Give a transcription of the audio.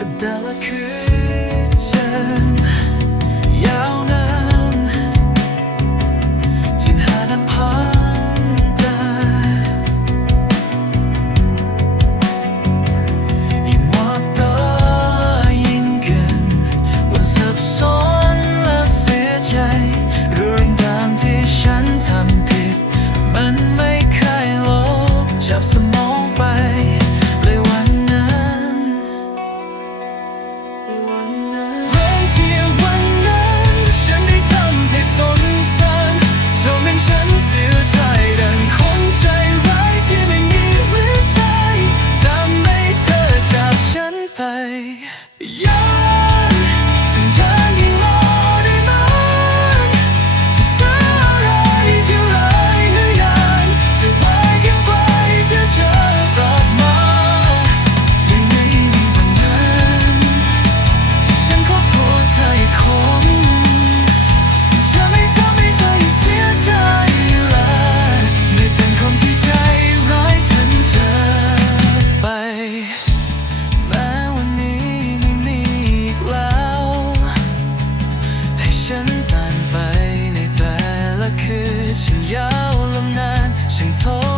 แต่ละคืนยาวนานจิตหานั้พันตายิ่มอบตายิ่งเกินวนสับสนและเสียใจเรื่องตามที่ฉันทำผิด มันไม่เคยลบจับสมองไป ฉันผ่านไปในแต่ละคืนฉันยาวลำนานฉันทน